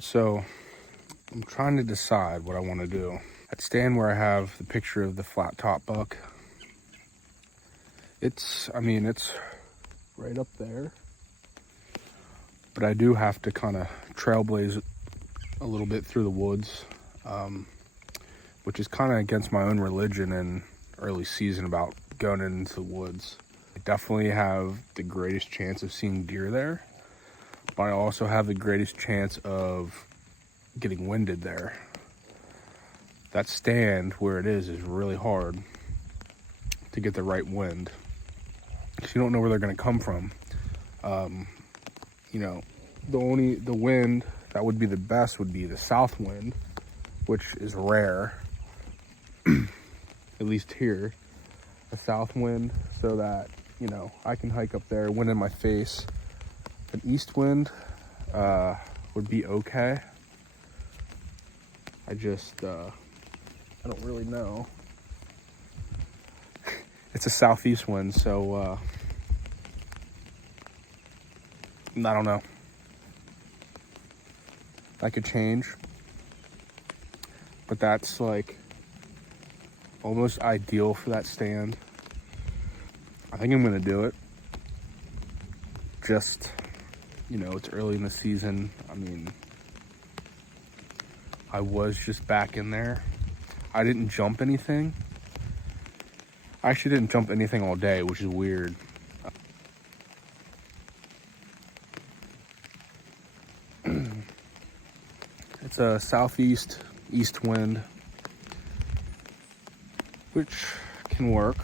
So I'm trying to decide what I want to do. At stand where I have the picture of the flat top buck, it's right up there, but I do have to kind of trailblaze a little bit through the woods, which is kind of against my own religion in early season about going into the woods. I definitely have the greatest chance of seeing deer there, but I also have the greatest chance of getting winded there. That stand where it is really hard to get the right wind, because you don't know where they're going to come from. The wind that would be the best would be the south wind, which is rare, at least here, a south wind, so that, I can hike up there, wind in my face. An east wind would be okay. I don't really know. It's a southeast wind, so I don't know. That could change, but that's like almost ideal for that stand. I think I'm gonna do it. Just, it's early in the season. I was just back in there. I didn't jump anything. I actually didn't jump anything all day, which is weird. It's a southeast east wind, which can work.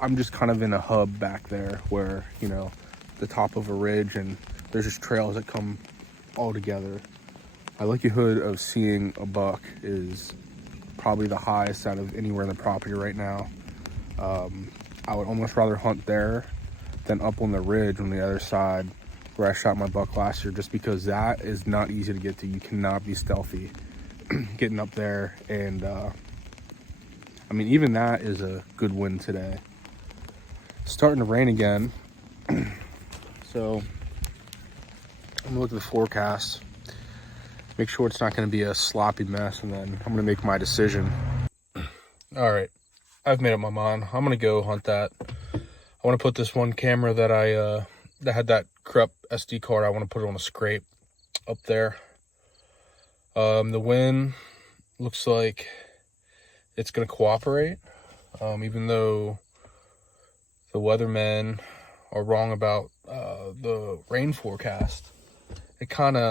I'm just kind of in a hub back there where, the top of a ridge, and there's just trails that come all together. My likelihood of seeing a buck is probably the highest out of anywhere in the property right now. I would almost rather hunt there than up on the ridge on the other side where I shot my buck last year, just because that is not easy to get to. You cannot be stealthy getting up there, and even that is a good win today. It's starting to rain again, so I'm gonna look at the forecast, make sure it's not gonna be a sloppy mess, and then I'm gonna make my decision. All right, I've made up my mind. I'm gonna go hunt that. I want to put this one camera that that had that corrupt SD card, I want to put it on a scrape up there. The wind looks like it's going to cooperate, even though the weathermen are wrong about the rain forecast. It's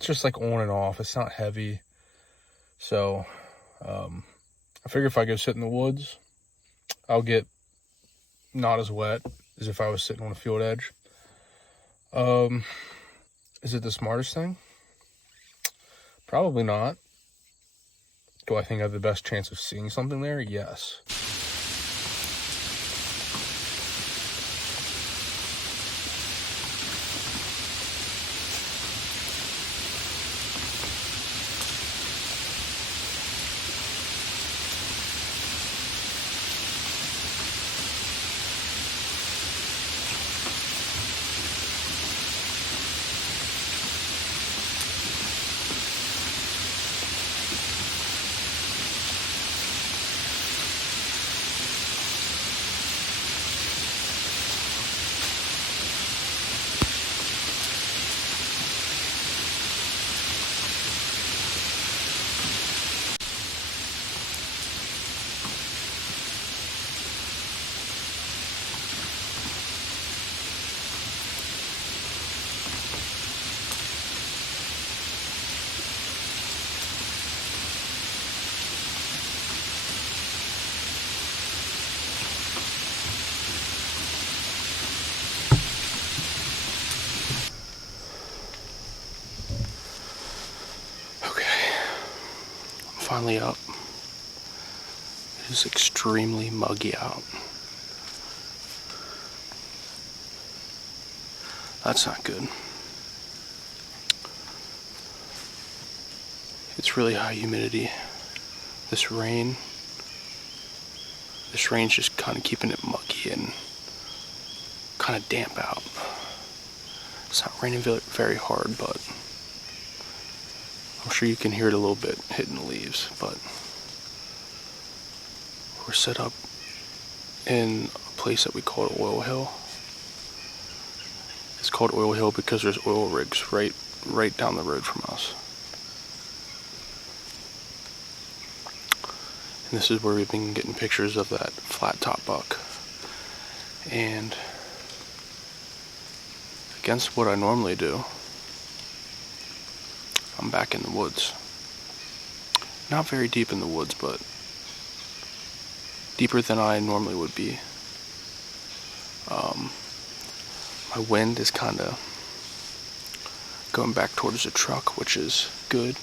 just like on and off. It's not heavy. So I figure if I go sit in the woods, I'll get not as wet as if I was sitting on a field edge. Is it the smartest thing? Probably not. Do I think I have the best chance of seeing something there? Yes. Finally up. It is extremely muggy out. That's not good. It's really high humidity. This rain's just kind of keeping it muggy and kind of damp out. It's not raining very hard, but I'm sure you can hear it a little bit hitting the leaves, but we're set up in a place that we call Oil Hill. It's called Oil Hill because there's oil rigs right down the road from us. And this is where we've been getting pictures of that flat top buck. And against what I normally do, I'm back in the woods. Not very deep in the woods, but deeper than I normally would be. My wind is kind of going back towards the truck, which is good,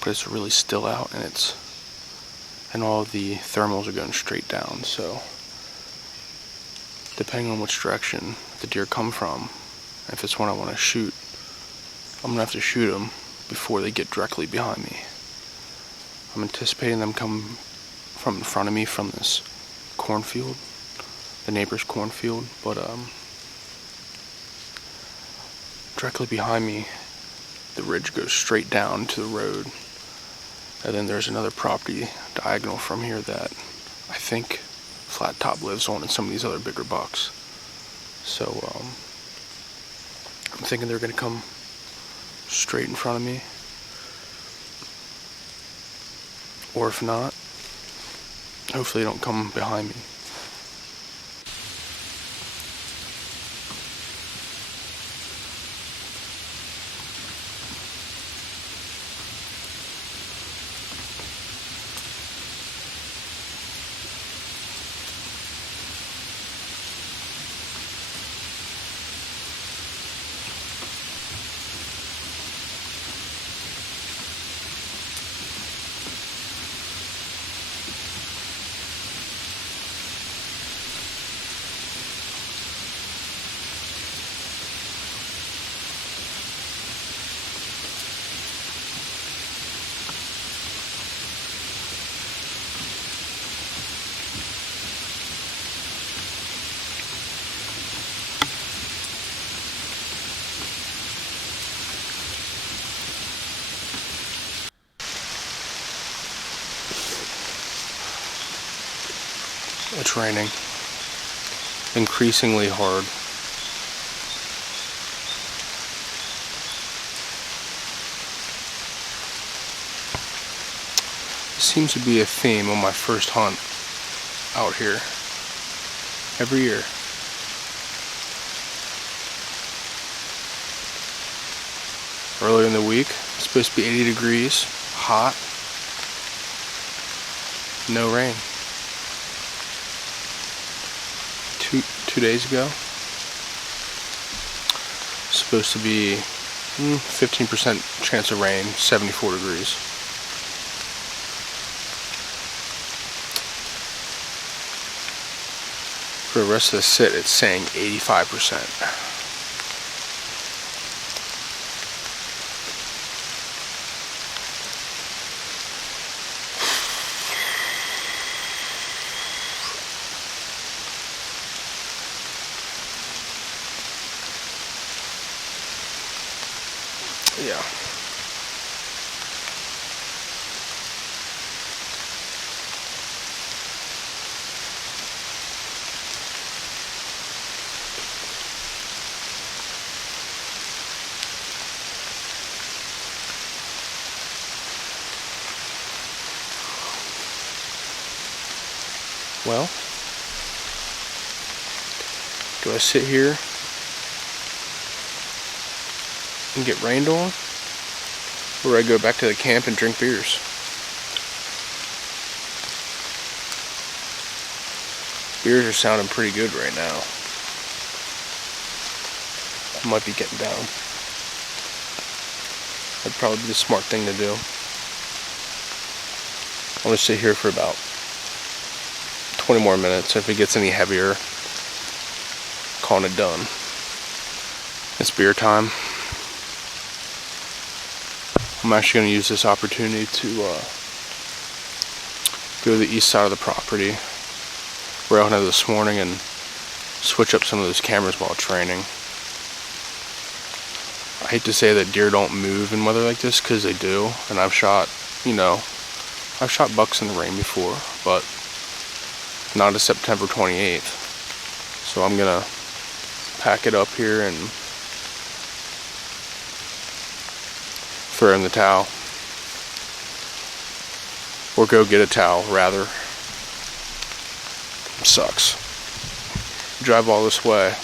but it's really still out, and all the thermals are going straight down. So depending on which direction the deer come from, if it's one I want to shoot, I'm gonna have to shoot them before they get directly behind me. I'm anticipating them come from in front of me from this cornfield, the neighbor's cornfield, but directly behind me, the ridge goes straight down to the road, and then there's another property diagonal from here that I think Flat Top lives on and some of these other bigger bucks. So I'm thinking they're gonna come straight in front of me, or if not, hopefully they don't come behind me. It's raining increasingly hard. Seems to be a theme on my first hunt out here every year. Earlier in the week, it's supposed to be 80 degrees, hot, no rain. Two days ago, supposed to be 15% chance of rain, 74 degrees. For the rest of the sit, it's saying 85%. Yeah. Well, do I sit here and get rained on, or I go back to the camp and drink beers? Beers are sounding pretty good right now. I might be getting down. That'd probably be the smart thing to do. I'm gonna sit here for about 20 more minutes. If it gets any heavier, calling it done. It's beer time. I'm actually going to use this opportunity to go to the east side of the property where I went this morning and switch up some of those cameras while it's raining. I hate to say that deer don't move in weather like this, because they do. And I've shot, I've shot bucks in the rain before, but not a September 28th. So I'm gonna pack it up here and throw in the towel. Or go get a towel, rather. Sucks. Drive all this way,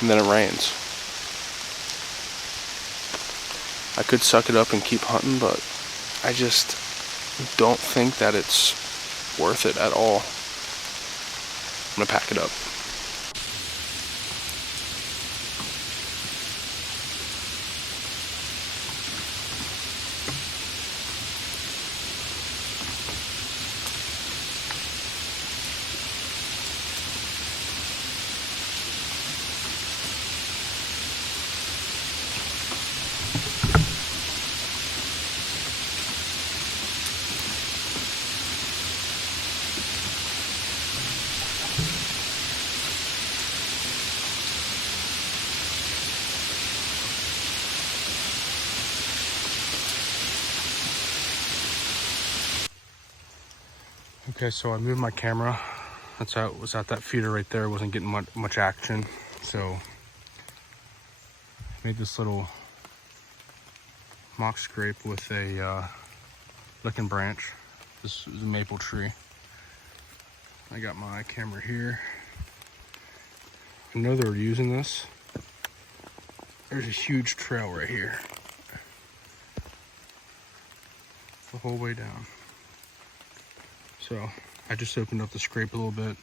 and then it rains. I could suck it up and keep hunting, but I just don't think that it's worth it at all. I'm gonna pack it up. Okay, so I moved my camera. That's how it was at that feeder right there. Wasn't getting much action. So made this little mock scrape with a licking branch. This is a maple tree. I got my camera here. I know they were using this. There's a huge trail right here. The whole way down. So I just opened up the scrape a little bit,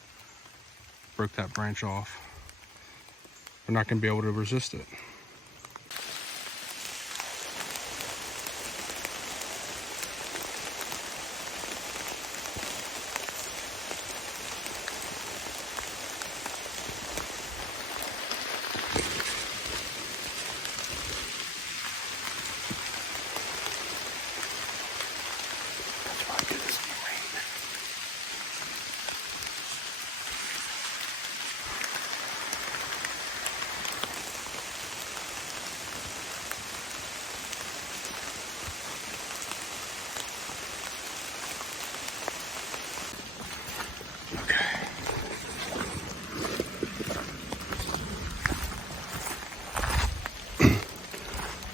broke that branch off. They're not gonna be able to resist it.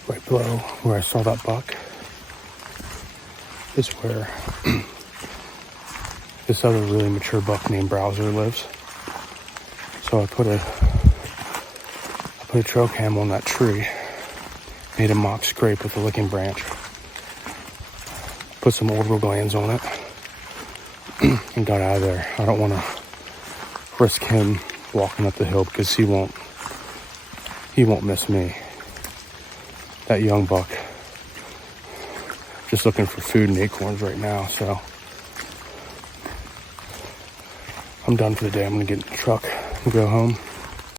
Right below where I saw that buck is where this other really mature buck named Browser lives. So I put a trail cam on that tree, made a mock scrape with a licking branch, put some orbital glands on it, and got out of there. I don't want to risk him walking up the hill because he won't miss me. That young buck just looking for food and acorns right now, so I'm done for the day. I'm gonna get in the truck and go home.